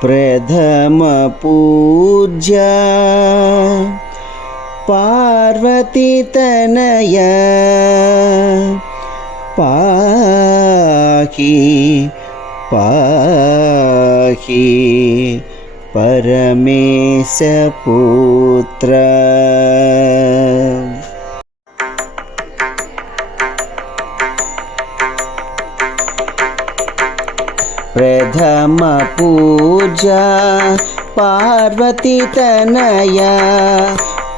प्रथम पूज्या पार्वती तनया पाहि पाहि परमेश पुत्र। प्रथम पूजा पार्वती तनया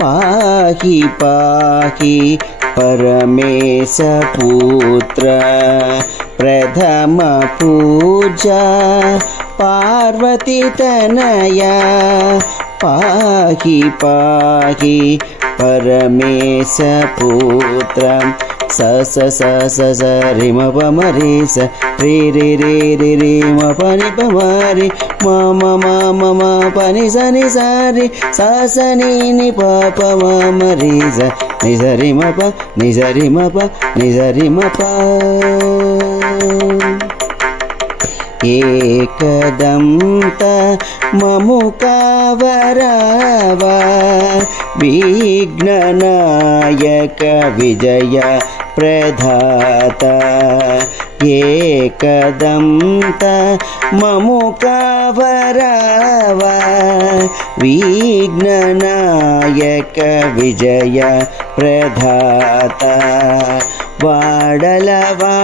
पाहि पाहि परमेश पुत्र। प्रथम पूजा पार्वती तनया पाहि पाहि परमेश पुत्र। स स स स स रि म प म रि स रि रि रि रि रि म प नि प म रि म म म म म प नि स रि स स नि नि प प म म रि स नि स रि म प नि स रि म प नि स रि म प। एकदन्त ममुकावरवा विघ्ननायक विजय प्रदाता। एकदन्त ममुकावरवा विघ्ननायक विजय प्रदाता। वाडलवा